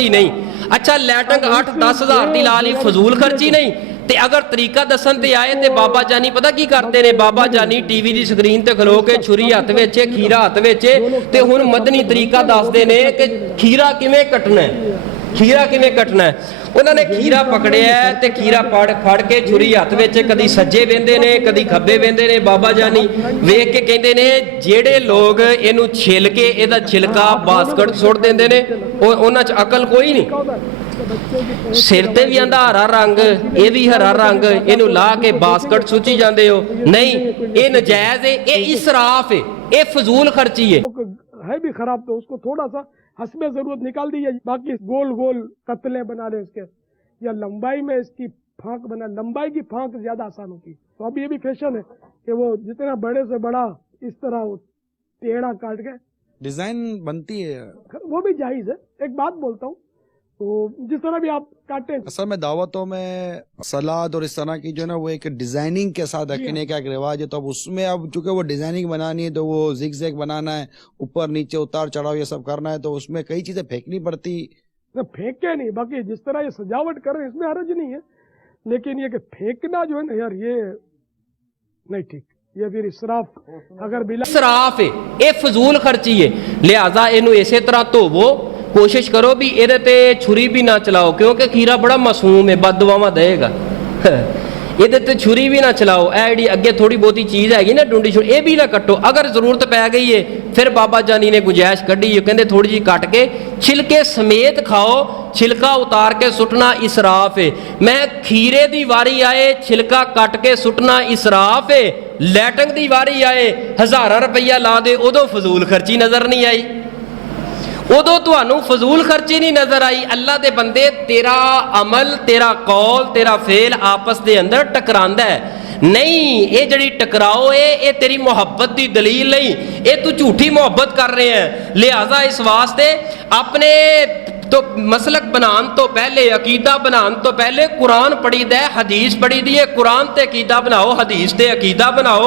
खर्ची नहीं। अच्छा लैटरिन 8-10 हज़ार की ला ली, फजूल खर्ची नहीं। ते अगर तरीका दसन ते आए तो बाबा जानी पता की करते ने, बाबा जानी टीवी की स्क्रीन ते खलो के छुरी हथ विच खीरा हथ विच ते हुण मदनी तरीका दसदे ने कि खीरा किवें कटना है, खीरा किवें कटना है। उन्होंने खीरा पकड़िया ते खीरा फड़ के छुरी हथ विच कदी सज्जे वेंदे ने कदी खब्बे वेंदे ने। बाबा जानी वेख के कहंदे ने जेड़े लोग इहनूं छिल के इहदा छिलका बास्कट सुट दिंदे ने उन्हां च अकल कोई नहीं। सिर ते भी आंदा हरा रंग, ये भी हरा रंग, इहनूं ला के बास्कट सुची जांदे हो। नहीं, ये नजायज है, ये इसराफ है, ये फजूल खर्ची है भी खराब, तो उसको थोड़ा सा हस्बे जरूरत निकाल दी है। बाकी गोल गोल कतले बना रहे इसके, या लंबाई में इसकी फांक बना, लंबाई की फांक ज्यादा आसान होती है। तो अब ये भी फैशन है कि वो जितना बड़े से बड़ा इस तरह टेढ़ा काट के डिजाइन बनती है, वो भी जायज है। एक बात बोलता हूँ, तो जिस तरह भी आप काटे, असल में दावतों में सलाद और इस तरह की जो है ना वो एक डिजाइनिंग के साथ रखने का एक रिवाज है। तो अब उसमें अब चूंकि वो डिजाइनिंग बनानी है तो वो जिग बनाना है, ऊपर नीचे उतार चढ़ाव ये सब करना है, तो उसमें कई चीजें फेंकनी पड़ती। फेंक के नहीं, बाकी जिस तरह ये सजावट कर रहे हैं इसमें हर्ज नहीं है, लेकिन ये कि फेंकना जो है ना यार, ये नहीं ठीक, ये फिर इसराफ। अगर बिला इसराफ है, ये फजूल खर्ची है। लिहाजा इनू इसे तरह धोवो, कोशिश करो भी इहदे ते छुरी भी ना चलाओ, क्योंकि खीरा बड़ा मासूम है, बददुआवां देगा। इहदे ते छुरी भी ना चलाओ। ए जिहड़ी अगे थोड़ी बहुती चीज़ हैगी ना डूंडी छुरी, ये भी ना कट्टो। अगर जरूरत पै गई है फिर बाबा जानी ने गुंजाइश कढ़ी है, कहंदे थोड़ी जी कट के छिलके समेत खाओ, छिलका उतार के सुटना इसराफ है। मैं खीरे दी वारी आए छिलका कट के सुटना इसराफ है, लैटरिन दी वारी आए हज़ारां रुपया ला दे उदों फजूल खर्ची नज़र नहीं आई, उदों तुहानू फजूल खर्ची नहीं नजर आई। अल्लाह दे बंदे तेरा अमल तेरा कौल तेरा फेल आपस दे अंदर टकरांदा है नहीं। ये जड़ी टकराओ ये तेरी मोहब्बत की दलील नहीं, ये तू झूठी मोहब्बत कर रहे हैं। लिहाजा इस वास्ते अपने तो मसलक बनाने तो पहले, अकीदा बनाने तो पहले कुरान पढ़ी दा है, हदीस पढ़ी दी है। कुरान ते अकीदा बनाओ, हदीस ते अकीदा बनाओ।